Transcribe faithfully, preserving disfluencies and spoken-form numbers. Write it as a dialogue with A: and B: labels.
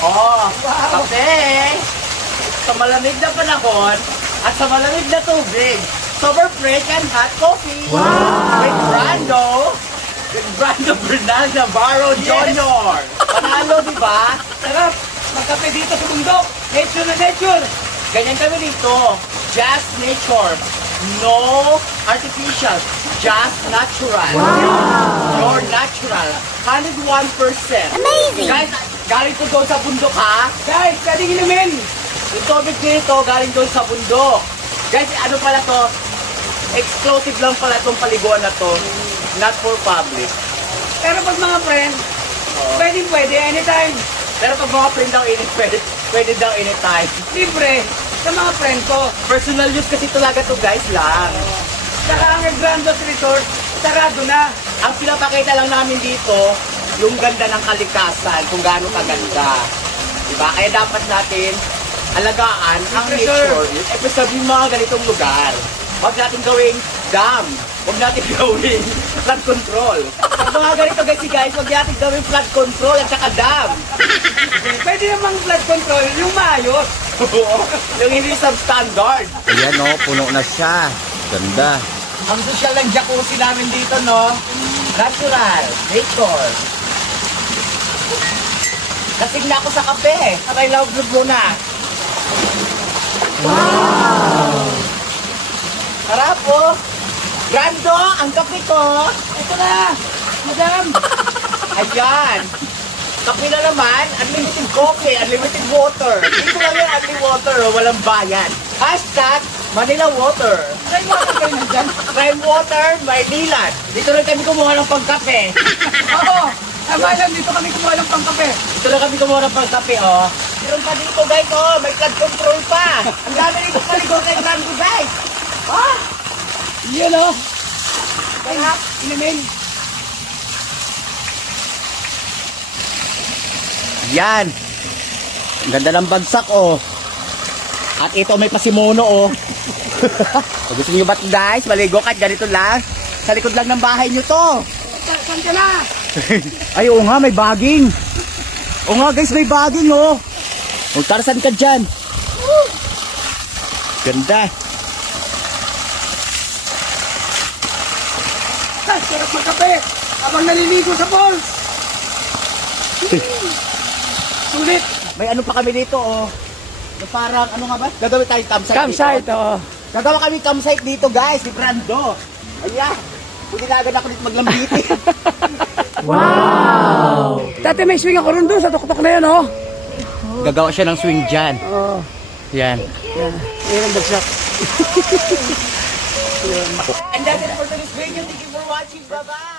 A: Oh, kape. Sa malamig na panahon at sa malamig na tubig. Super fresh and hot coffee. Wow! With Brando. With Brando Bernal Navarro yes. Junior Panalo, di ba?
B: Sarap. Magkape dito sa bundok. Nature na nature.
A: Ganyan kami dito. Just nature. No artificial. Just natural. Wow! Your natural. one hundred one percent.
C: Amazing!
A: Guys, galing ko doon sa bundok ha.
B: Guys, pwedeng inumin.
A: Yung tubig dito, galing doon sa bundok. Guys, ano pala to? Exclusive lang pala itong paliguan na to. Not for public.
B: Pero pag mga friend,
A: Oo.
B: pwedeng pwede anytime.
A: Pero pag mga friend daw init, pwede, pwede daw anytime.
B: Libre sa mga friend ko.
A: Personal use kasi talaga to guys lang.
B: Saka ang Grandos Resort, sarado na.
A: Ang pinapakita lang namin dito, yung ganda ng kalikasan, kung gaano kaganda. Diba? Kaya dapat natin alagaan ang nature. I-preserve yung mga ganitong lugar. Huwag natin gawing dam. Huwag natin gawing flood control. Pag mga ganito guys, guys, huwag natin gawing flood control at saka dam.
B: Pwede namang flood control, yung maayos.
A: Yung hindi substandard.
D: Ayan o, puno na siya. Ganda.
A: Ang social ng jacuzzi namin dito, no? Natural, nature. Kasig na ako sa kape. Sakay love vlog muna. Wow! Harap po. Brando, ang kape ko.
B: Ito na, madam.
A: Ayan. Kape na naman, unlimited coffee, unlimited water. Dito lang yan, unlimited water, oh, walang bayan. Hashtag Manila Water.
B: Try mo ako kayo nandyan.
A: Prime Water, Maynila. Dito rin kami kumuha ng pangkape.
B: Oo, tama lang, dito kami kumuha ng pangkape.
A: Dito lang kami kumuha ng pangkape, oh. Meron pa dito, guys, oh. May flood control pa. Ang dami dito paligo kay Brando, guys. Ah!
B: Yun o. Kaya, inumin.
D: Yan. Ang ganda ng bagsak oh. At ito may pasimono oh. Kung gusto niyo ba guys, maligo kahit ganito lang. Sa likod lang ng bahay niyo to.
B: Sa- Saan ka na?
D: Ay oo nga, may baging. Oo nga guys, may baging oh. Magtarasan ka dyan. Ganda.
B: Ay, sarap magkape. Habang naliligo sa balls. Sulit.
A: May ano pa kami dito, oh. Na parang, ano nga ba? Gagawin tayo campsite
B: Campsite,
A: dito.
B: oo.
A: Gagawa kami campsite dito, guys. Ni Brando. Ayan. Pwede na agad ako dito maglambitin.
B: Wow! Dati may swing ako rin doon sa tuktok na yun, oh.
D: Gagawa siya ng swing dyan.
B: Oo.
D: Yan.
B: Yan. Yan ang bagsak.
A: And that's it for today's video. Thank you for watching. Bye-bye.